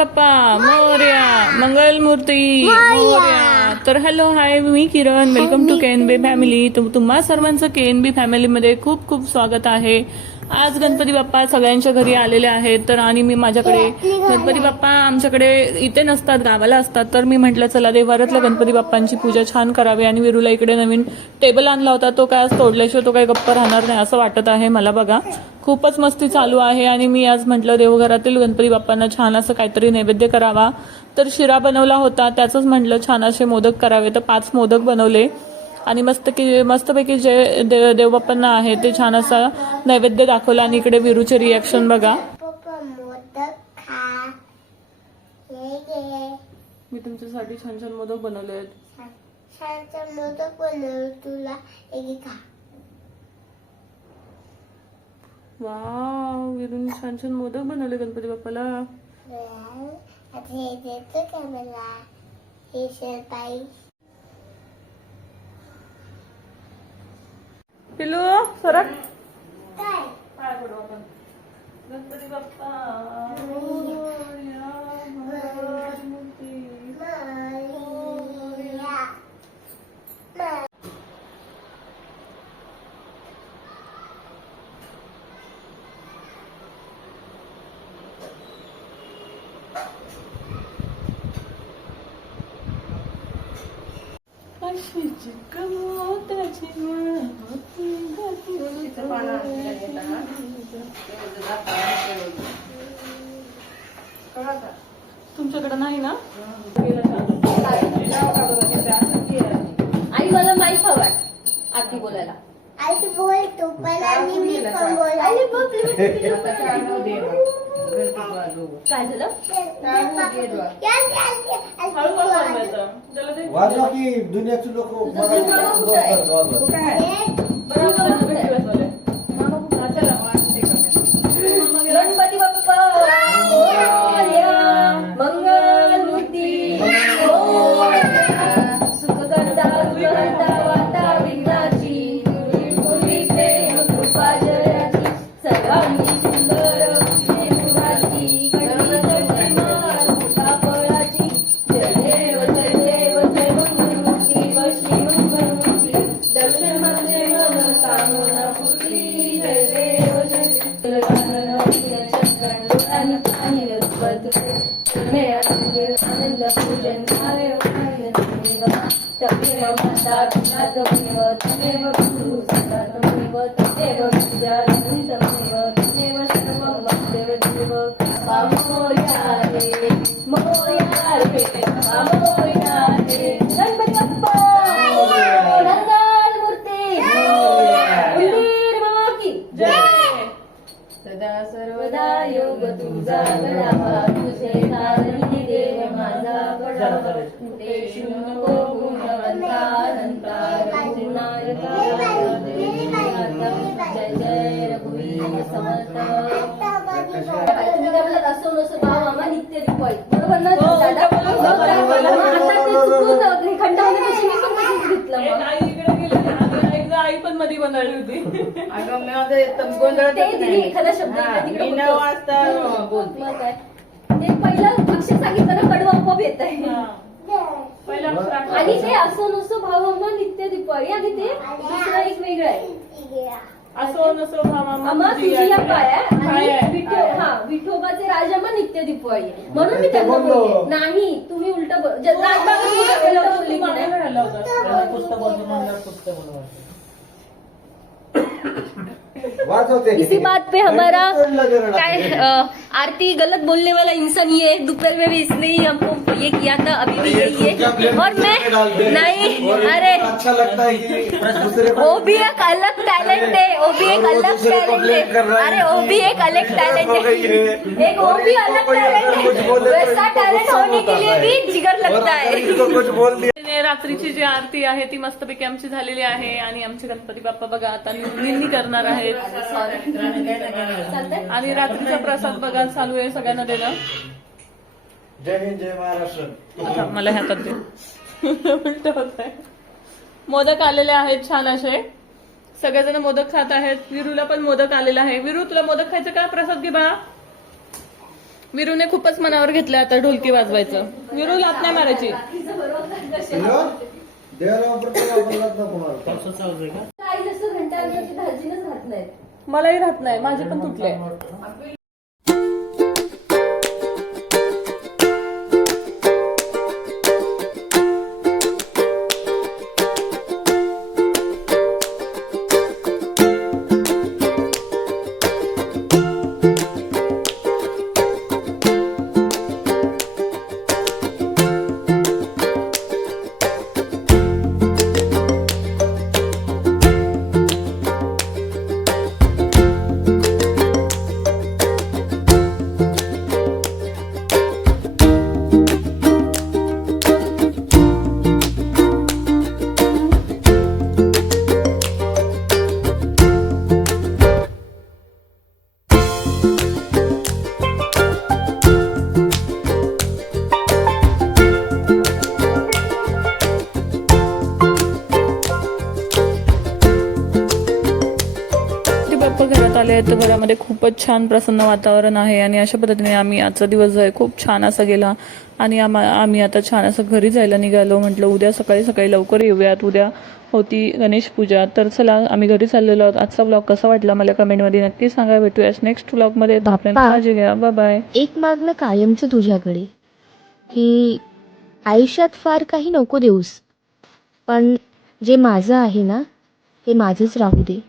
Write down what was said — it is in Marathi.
बाप्पा मोर्या मंगलमूर्ती मोर्या. तर hello hi me Kiran. Welcome to K N B family तुम्हा सर्वांचं के एन बी फॅमिलीमध्ये खूप खूप स्वागत आहे. आज गणपती बाप्पा सगळ्यांच्या घरी आलेले आहेत. तर आणि मी माझ्याकडे गणपती बाप्पा आमच्याकडे इथे नसतात गावाला असतात. तर मी म्हटलं चला देवारातल्या गणपती बाप्पांची पूजा छान करावी. आणि विरूला इकडे नवीन टेबल आणला होता. तो काय आज तोडल्याशिवाय तो काही गप्पा राहणार नाही असं वाटत आहे मला बघा. खूपच मस्ती चालू आहे आणि मी आज म्हटलं देवघरातील गणपती बाप्पांना छान असं काहीतरी नैवेद्य करावा. तर शिरा बनवला होता त्याचंच म्हटलं छान असे मोदक करावे. तर पाच मोदक बनवले. आणि मस्त की मस्तपैकी जे देव देवबाप्पांना आहे ते छान असा नैवेद्य दाखवला. आणि इकडे विरूचे रिॲक्शन बघा. मी तुमच्यासाठी छान छान मोदक बनवले आहेत. छान छान मोदक बनव तुला हे खा वा विरूने छान छान मोदक बनवले गणपती बाप्पाला. आता हे देतो का मला? हे सरपाई पिलू सरक. काय? पाय पडू आपण. गणपती बाप्पा मोरया, मंगलमूर्ती. मारिया मा अशी चिकमोत्याची माळ होती घातली. तुमच्याकडे नाही ना आई मला माईक हवाय आरती बोलायला आई बोल तू पण आणि मी पण बोल आई बघ, काय झालं. त्याला ते- वाजवा की दुनियाचे लोक तुझं आहे? बरोबर आहे? पाणी रुपत मेळा आनंद पूजन आय तमेव माता पिता तमेव सदा सर्वदा योग तुझा गडावा तुझे तारणी देव माझा पडावा ते नको गुणवंता अनंता रघुनायका जय जय रघुवीर समर्थ. मध्ये बनवली होती अगं ते. एखादा शब्द हा, इकडे तिकडे मी बोलतो. नऊ वाजता बोलते मग काय ते पहिलं अक्षर सांगितलं ना कडवा आपोआप येत आहे हा. पहिला अक्षर आठवलं. आणि ते असो नसो भावमा नित्य दिपाळी आणि ते दुसरं एक वेगळं आहे असो नसो भावा तुझी या पाय आणि. विठो हा विठोबाचे राजामा नित्य दिपाळी आहे. म्हणून मी त्यांना बोललो. बोलले नाही तुम्ही उलट बोल ज- उलटं- बोलली की नाही? पुस्तक म्हणणार पुस्तक. इसी बात पे हमारा. अ, आरती गलत बोलने वाला इंसान ये है दोपहर में भी इसने ही हमको ये किया था अभी भी यही है और मैं हैं। नहीं अरे अच्छा लगता है कि वो भी एक अलग टैलेंट है वो भी एक अलग टैलेंट है अरे वो भी एक अलग टैलेंट है है। एक वो भी अलग टैलेंट बोले तो है वैसा टैलेंट होने के लिए भी जिगर लगता है कुछ बोल दिया रात्रीची जी आरती आहे ती मस्तपैकी आमची झालेली आहे आणि आमचे गणपती बाप्पा बघा आता निन्नी करणार आहेत. आणि रात्रीचा प्रसाद बघा चालू आहे सगळ्यांना देणं. जय हिंद जय महाराष्ट्र. मला ह्यात दे. होत आहे. मोदक आलेले आहेत छान असे. सगळेजण मोदक खात आहेत. विरूला पण मोदक आलेला आहे. विरू तुला मोदक खायचं का? प्रसाद घे बा. विरूने खूपच मनावर घेतलं आता ढोलकी वाजवायचं. विरू लात नाही मारायची. मारू. मलाही राहत नाही माझे पण तुटले आले आहेत तर घरामध्ये खूपच छान प्रसन्न वातावरण आहे आणि अशा पद्धतीने आम्ही आजचा दिवस जो आहे खूप छान असा गेला. आणि आम्हा आम्ही आता छान असं घरी जायला निघालो. म्हटलं उद्या सकाळी सकाळी लवकर येऊयात. उद्या होती गणेश पूजा. तर चला आम्ही घरी चाललेलो आहोत. आजचा ब्लॉग कसा वाटला मला कमेंटमध्ये नक्की सांगा. भेटूयास नेक्स्ट ब्लॉगमध्ये धापण्यात काळजी घ्या. बाय बाय एक मागणं कायमचं तुझ्याकडे की आयुष्यात फार काही नको देऊस. पण जे माझं आहे ना ते माझंच राहू दे.